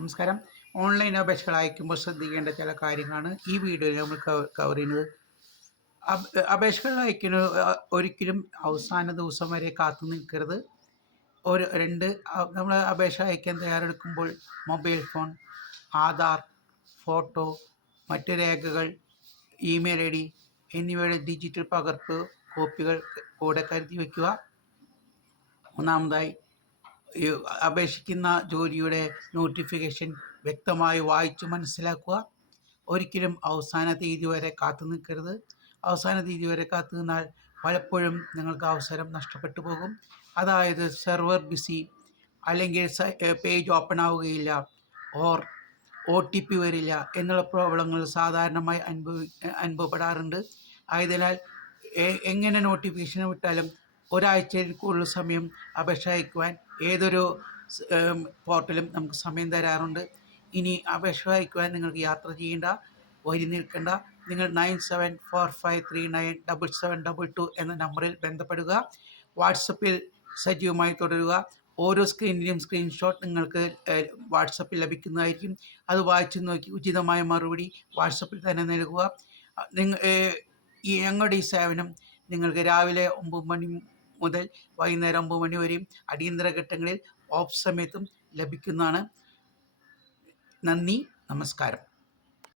നമസ്കാരം. ഓൺലൈൻ അപേക്ഷകൾ അയക്കുമ്പോൾ ശ്രദ്ധിക്കേണ്ട ചില കാര്യങ്ങളാണ് ഈ വീഡിയോയിൽ നമ്മൾ കവർ ചെയ്യുന്നത്. അപേക്ഷകൾ അയക്കുന്നത് ഒരിക്കലും അവസാന ദിവസം വരെ കാത്തു നിൽക്കരുത്. നമ്മൾ അപേക്ഷ അയക്കാൻ തയ്യാറെടുക്കുമ്പോൾ മൊബൈൽ ഫോൺ, ആധാർ, ഫോട്ടോ, മറ്റ് രേഖകൾ, ഇമെയിൽ ഐ ഡി എന്നിവയുടെ ഡിജിറ്റൽ പകർപ്പ് കോപ്പികൾ കൂടെ കരുതി വയ്ക്കുക. ഒന്നാമതായി, അപേക്ഷിക്കുന്ന ജോലിയുടെ നോട്ടിഫിക്കേഷൻ വ്യക്തമായി വായിച്ചു മനസ്സിലാക്കുക. ഒരിക്കലും അവസാന തീയതി വരെ കാത്തു നിൽക്കരുത്. അവസാന തീയതി വരെ കാത്തു നിന്നാൽ പലപ്പോഴും നിങ്ങൾക്ക് അവസരം നഷ്ടപ്പെട്ടു പോകും. അതായത് സെർവർ ബിസി, അല്ലെങ്കിൽ പേജ് ഓപ്പൺ ആവുകയില്ല, OTP വരില്ല എന്നുള്ള പ്രോബ്ലങ്ങൾ സാധാരണമായി അനുഭവപ്പെടാറുണ്ട്. ആയതിനാൽ എങ്ങനെ നോട്ടിഫിക്കേഷൻ വിട്ടാലും ഒരാഴ്ചയിൽ കൂടുതൽ സമയം അപേക്ഷ അയക്കുവാൻ ഏതൊരു പോർട്ടലും നമുക്ക് സമയം തരാറുണ്ട്. ഇനി അപേക്ഷ അയക്കുവാൻ നിങ്ങൾക്ക് യാത്ര ചെയ്യേണ്ട, വരി നിൽക്കേണ്ട. നിങ്ങൾ 9745397722 എന്ന നമ്പറിൽ ബന്ധപ്പെടുക. വാട്സപ്പിൽ സജീവമായി തുടരുക. ഓരോ സ്ക്രീനിലും സ്ക്രീൻഷോട്ട് നിങ്ങൾക്ക് വാട്സപ്പിൽ ലഭിക്കുന്നതായിരിക്കും. അത് വായിച്ചു നോക്കി ഉചിതമായ മറുപടി വാട്സപ്പിൽ തന്നെ നൽകുക. ഞങ്ങളുടെ ഈ സേവനം നിങ്ങൾക്ക് രാവിലെ 9 മണി മുതൽ വൈകുന്നേരം 9 മണി വരെയും അടിയന്തര ഘട്ടങ്ങളിൽ ഓഫ് സമയത്തും ലഭിക്കുന്നതാണ്. നന്ദി, നമസ്കാരം.